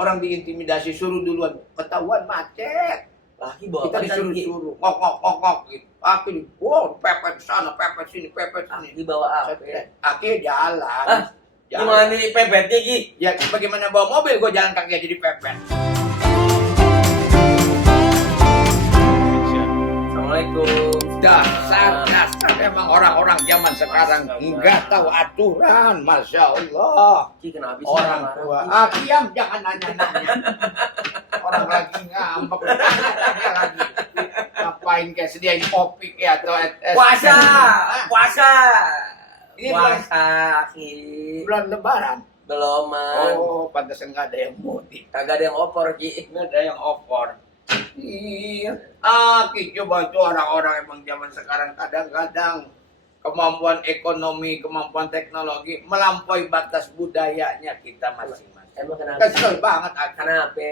Orang diintimidasi, suruh duluan. Ketahuan macet. Laki bawa Kita apa tadi, Ki? disuruh-suruh. Ngok gitu. Aki nih, wow, pepet sana, pepet sini, pepet sini. Laki bawa apa? Aki jalan. Hah? Gimana nih pepetnya, Ki? Ya bagaimana bawa mobil, gue jalan kaki aja di pepet. Assalamualaikum. Dasar emang orang-orang zaman sekarang nggak tahu aturan, masya Allah. Ki kenapa sih Orang marah, tua, Ki? diam jangan nanya-nanya. Orang lagi ngambek, dia lagi ngapain kayak sediain kopi kayak atau es. Puasa, Hah? puasa. Ini Puasa, Ki. bulan Lebaran. Belum, man. Oh, pantesan nggak ada yang mudik, Kagak ada yang opor, Ki. nggak ada yang opor. Iya, coba tuh orang-orang emang zaman sekarang kadang-kadang kemampuan ekonomi, kemampuan teknologi melampaui batas budayanya kita masing-masing. Emang kenapa? Kesel banget, Kenapa?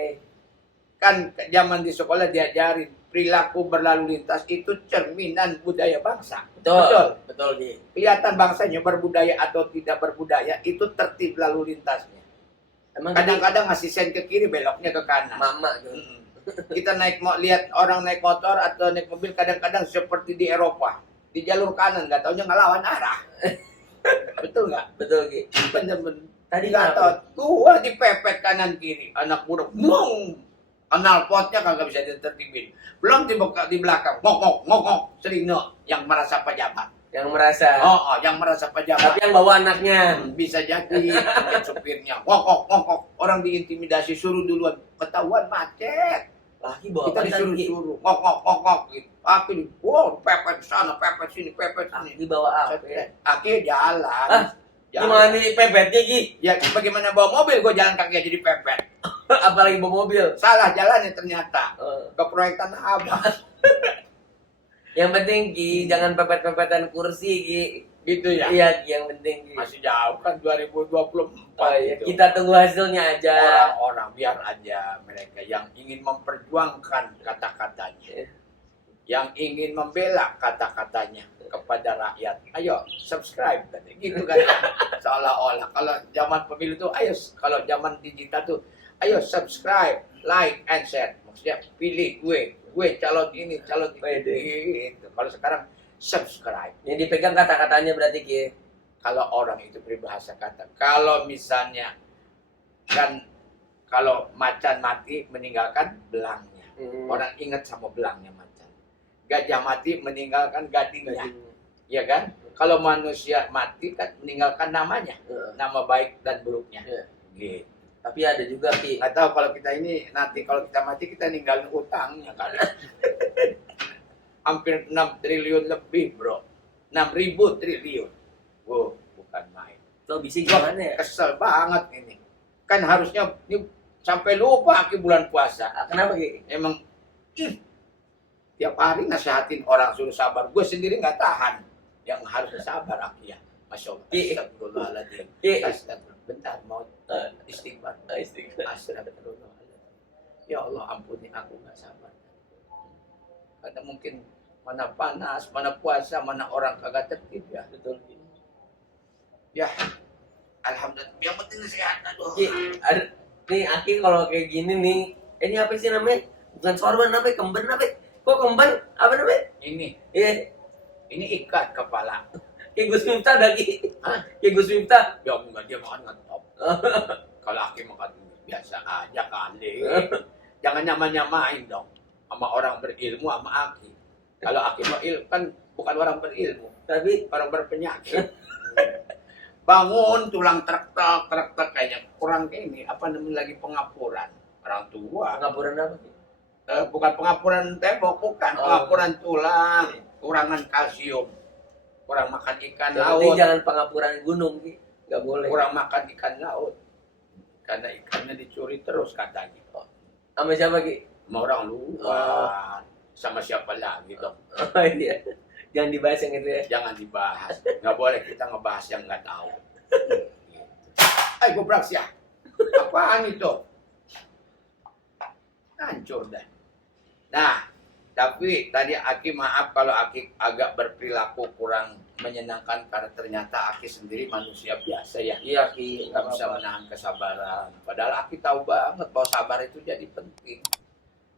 kan zaman di sekolah diajarin perilaku berlalu lintas itu cerminan budaya bangsa. Betul, betul, Ki. Kelihatan bangsanya berbudaya atau tidak berbudaya itu tertib lalu lintasnya. Emang Kadang-kadang ngasih sen ke kiri, beloknya ke kanan. mama tuh. Kita lihat orang naik motor atau naik mobil kadang-kadang seperti di Eropa, di jalur kanan nggak taunya ngelawan arah. Betul nggak? Betul, Ki. Bener-bener. Tadi Nggak tahu, gua dipepet kanan kiri, anak muda, knalpotnya kagak bisa ditertibin. Belum di belakang, ngok, sering yang merasa pejabat. Yang merasa. Yang merasa pejabat. Tapi yang bawa anaknya. Bisa jadi mungkin supirnya, ngok, orang diintimidasi, suruh duluan. Ketahuan macet. Laki bawa Kita apa tadi, Ki? disuruh-suruh, ngok gitu. Aki nih, wow, pepet sana, pepet sini, pepet sini. Laki bawa apa? Aki jalan. Hah? Gimana nih pepetnya, Ki? Ya bagaimana bawa mobil, gue jalan kaki aja di pepet. Apalagi bawa mobil. Salah jalannya ternyata. Eh, Ke proyek Tanah Abang. Yang penting, Ki, jangan pepet-pepetan kursi, Ki. Gitu ya. Iya, Ki, yang penting, Ki. Masih jauh kan 2024. Oh, iya. gitu. Kita tunggu hasilnya aja. Orang-orang biar aja mereka yang ingin memperjuangkan kata-katanya. Yang ingin membela kata-katanya kepada rakyat. Ayo subscribe katanya. Gitu kan. Seolah-olah kalau zaman pemilu tuh ayo, kalau zaman digital tuh ayo subscribe, like and share. Maksudnya pilih gue calon ini, calon Pede. ini. Gitu. Kalau sekarang subscribe. Yang dipegang kata-katanya berarti, Ki. Kalau orang itu peribahasa kata, kalau misalnya kan kalau macan mati meninggalkan belangnya. Orang ingat sama belangnya macan. Gajah mati meninggalkan gadingnya, ya kan? Kalau manusia mati kan meninggalkan namanya, nama baik dan buruknya. Gitu. Tapi ada juga, Ki. Nggak tahu kalau kita ini nanti kalau kita mati kita ninggalin utangnya kan. Hampir 6 triliun lebih, bro. 6.000 triliun. Wow, bukan main. Lo bisa gimana ya? Kesel banget ini. Kan harusnya ini sampai lupa Aki bulan puasa. Kenapa, Ki? Emang tiap hari nasihatin orang suruh sabar. Gue sendiri nggak tahan. Yang harus sabar Aki ya. Masya Allah. Astagfirullahaladzim. Astagfirullah. Bentar mau istighfar. Astagfirullahaladzim. Ya Allah ampuni aku nggak sabar. Karena mungkin mana panas, mana puasa, mana orang kagak tertib ya. Betul. Ya, alhamdulillah. Yang penting sehat. Aduh. Ki, nih Aki kalau kayak gini nih, ini apa sih namanya? Bukan sorban, apa? Kemben apa? Kok kemben? Apa namanya? Ini Iya, ikat kepala. kayak Gus Miftah dah, Ki. Hah? Kayak Gus Miftah. Ya enggak, dia makan ngetop. Kalau Aki makan biasa aja kali. Jangan nyamain dong sama orang berilmu sama Aki. Kalau Aki mah kan bukan orang berilmu, Tapi orang berpenyakit. Bangun tulang trek kayaknya kurang ini apa namanya lagi pengapuran orang tua. pengapuran apa, Ki? Bukan pengapuran tembok, bukan pengapuran tulang, kurangan kalsium, kurang makan ikan Yang penting laut, jangan pengapuran gunung, Ki. Nggak boleh. kurang makan ikan laut, karena ikannya dicuri terus katanya. Sama siapa, Ki? Sama orang luar, sama siapa lagi dong? Oh iya. Jangan dibahas yang itu ya. Jangan dibahas, nggak boleh kita ngebahas yang nggak tahu. Ayo gobrak ya, apaan itu? Hancur dah. Nah, Tapi tadi Aki maaf kalau Aki agak berperilaku kurang menyenangkan karena ternyata Aki sendiri manusia biasa ya. Iya Ki, Nggak bisa menahan kesabaran. Padahal Aki tahu banget bahwa sabar itu jadi penting.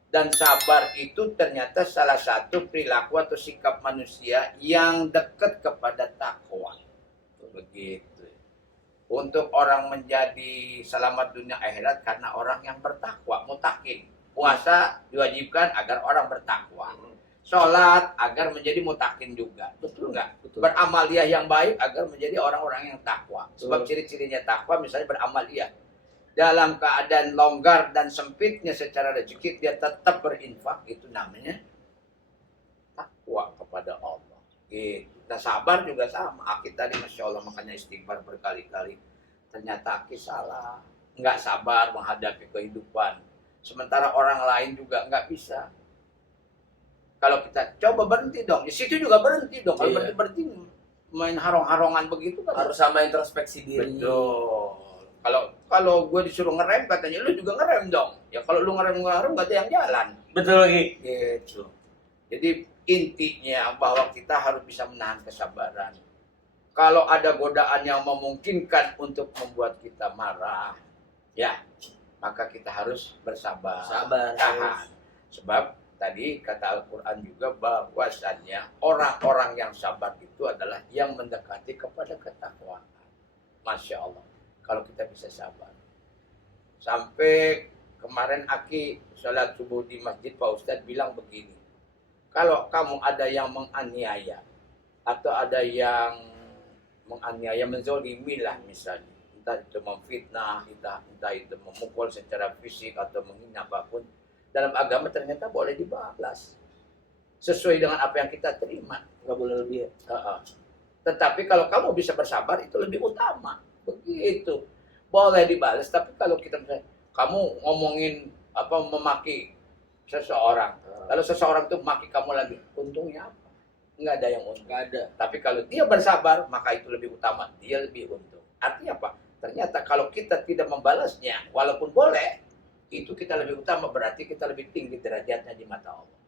Dan sabar itu ternyata salah satu perilaku atau sikap manusia yang dekat kepada takwa. Begitu. Untuk orang menjadi selamat dunia akhirat karena orang yang bertakwa, mutakin. Puasa diwajibkan agar orang bertakwa. Sholat agar menjadi mutakin juga. Betul nggak? Betul. Beramaliyah yang baik agar menjadi orang-orang yang takwa. Sebab ciri-cirinya takwa misalnya beramaliyah. Dalam keadaan longgar dan sempitnya secara rezeki dia tetap berinfak, itu namanya takwa kepada Allah. Gitu. Nah sabar juga sama. Aki tadi Masya Allah makanya istighfar berkali-kali. Ternyata Aki salah. Nggak sabar menghadapi kehidupan. Sementara orang lain juga nggak bisa. Kalau kita coba berhenti dong. Di situ juga berhenti dong. Kalau Iya. berhenti main harong-harongan begitu kan. Harus sama introspeksi diri. Betul. Kalau gue disuruh ngerem katanya lu juga ngerem dong. Ya kalau lu ngerem nggak ada yang jalan. Betul Ki. Gitu. Jadi intinya bahwa kita harus bisa menahan kesabaran. Kalau ada godaan yang memungkinkan untuk membuat kita marah, ya maka kita harus bersabar. Sabar. Tahan. Sebab tadi kata Al-Quran juga bahwasannya orang-orang yang sabar itu adalah yang mendekati kepada ketakwaan. Masya Allah. Kalau kita bisa sabar. Sampai kemarin Aki sholat subuh di masjid, Pak Ustadz bilang begini. Kalau kamu ada yang menganiaya atau ada yang menganiaya, menzolimi lah misalnya, entah itu memfitnah, entah itu memukul secara fisik atau menghina apapun, dalam agama ternyata boleh dibalas sesuai dengan apa yang kita terima. Nggak boleh lebih ya. Tetapi kalau kamu bisa bersabar itu lebih utama. Begitu. Boleh dibalas, tapi kalau kita misalnya, kamu ngomongin apa memaki seseorang, lalu seseorang itu maki kamu lagi, untungnya apa? Nggak ada yang untung. Nggak ada. Tapi kalau dia bersabar, maka itu lebih utama, dia lebih untung. Artinya apa? Ternyata kalau kita tidak membalasnya, walaupun boleh, itu kita lebih utama, berarti kita lebih tinggi derajatnya di mata Allah.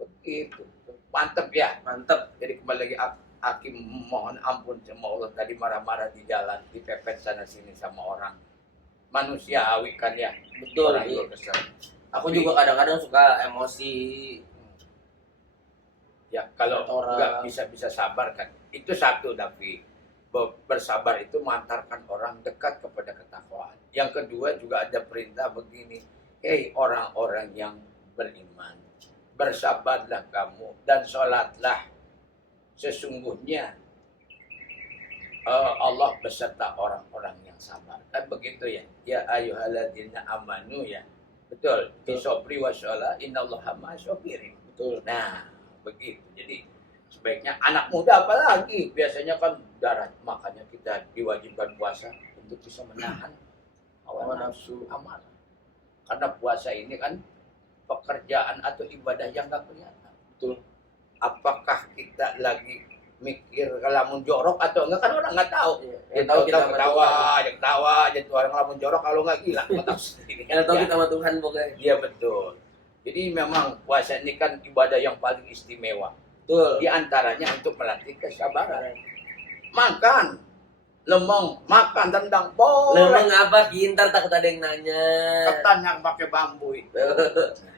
Begitu. Mantap ya. Mantap. Jadi kembali lagi Aki mohon ampun sama Allah tadi marah-marah di jalan, dipepet sana sini sama orang. Manusiawi kan ya. Betul. Orang Ki. juga kesel. Aku juga kadang-kadang suka emosi. Ya kalau Orang. nggak bisa sabar kan. Itu satu, tapi bersabar itu mengantarkan orang dekat kepada ketakwaan. Yang kedua juga ada perintah begini. Hei orang-orang yang beriman, bersabarlah kamu dan sholatlah. Sesungguhnya Allah beserta orang-orang yang sabar. Kan begitu ya. Ya ayyuhalladzina amanu ya. Betul. Bisobri wa sholat innallaha ma'asyabirin. Betul. Nah, begitu. Jadi sebaiknya anak muda apalagi biasanya kan darat, makanya kita diwajibkan puasa untuk bisa menahan hawa nafsu amarah. Karena puasa ini kan pekerjaan atau ibadah yang gak kelihatan. Betul. Apakah kita lagi mikir kelamun jorok atau enggak, kan orang nggak tahu. Yang Tahu tahu kita sama ketawa, Tuhan. yang ketawa aja tuh orang kelamun jorok, kalau nggak gila, nggak tahu sendiri. Yang tahu Ya. kita sama Tuhan pokoknya. Iya betul. Jadi memang puasa ini kan ibadah yang paling istimewa. Betul. Di antaranya untuk melatih kesabaran. Makan, lemong, makan tendang, boleh. Lemeng apa Ki? Ntar takut ada yang nanya. Ketan yang pakai bambu itu.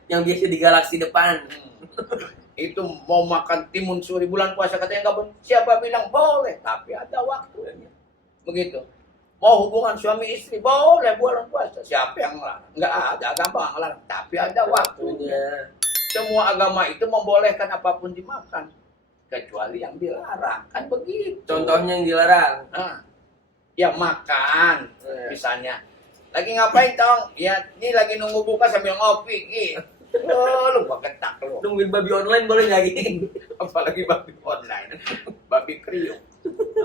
Yang biasa di galaksi depan. Itu mau makan timun suri bulan puasa katanya nggak boleh. Siapa bilang boleh? Tapi ada waktunya. Begitu. Mau hubungan suami istri boleh bulan puasa. Siapa yang melarang? Nggak ada agama yang melarang. Tapi ada waktunya. Semua agama itu membolehkan apapun dimakan, kecuali yang dilarang. Kan begitu. Contohnya yang dilarang. Nah, ya makan, misalnya. Lagi ngapain tong? Ya ini lagi nunggu buka sambil ngopi. Gitu. Lu gua ketak lu. Nungguin babi online boleh nggak Ki? Apalagi babi online, babi kriuk.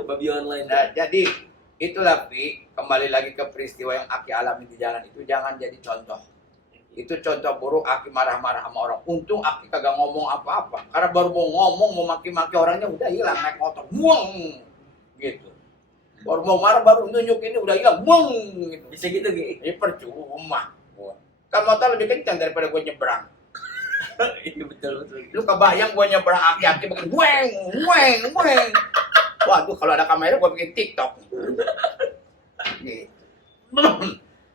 Babi online. Nah, jadi itulah Pi, kembali lagi ke peristiwa yang Aki alami di jalan itu, jangan jadi contoh. Itu contoh buruk. Aki marah-marah sama orang. Untung Aki kagak ngomong apa-apa. Karena baru mau ngomong, mau maki-maki orangnya udah hilang naik motor. Buang! Gitu. Baru mau marah, baru nunjuk ini udah hilang. Buang! Gitu. Bisa gitu Ki? Ini percuma. Kan motor lebih kencang daripada gue nyebrang. Iya betul. Lu kebayang gue nyebrang aki-aki bikin weng, weng, weng. Waduh, kalau ada kamera gue bikin TikTok. Gitu.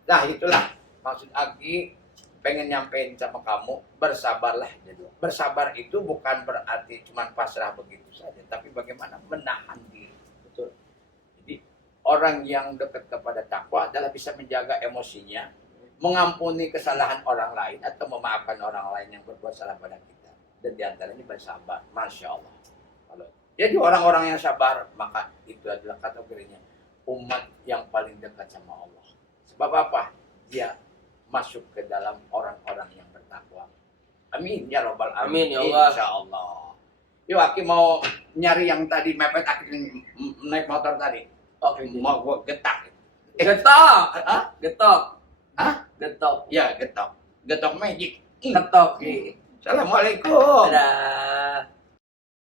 Nah, itulah maksud Aki pengen nyampein sama kamu, bersabarlah. Bersabar itu bukan berarti cuma pasrah begitu saja, tapi bagaimana menahan diri. Betul. Jadi orang yang dekat kepada takwa adalah bisa menjaga emosinya, mengampuni kesalahan orang lain atau memaafkan orang lain yang berbuat salah pada kita. Dan diantaranya bersabar, masya Allah. Jadi orang-orang yang sabar, maka itu adalah kategorinya umat yang paling dekat sama Allah. Sebab apa? Dia masuk ke dalam orang-orang yang bertakwa. Amin ya robbal alamin. Amin ya Allah. Insya Allah. Yuk Aki mau nyari yang tadi mepet Aki naik motor tadi. Oke. Mau gua getak. Getok. Hah? Getok. Hah? Getok. Ya getok. Getok magic. Getok. Assalamualaikum. Dadah.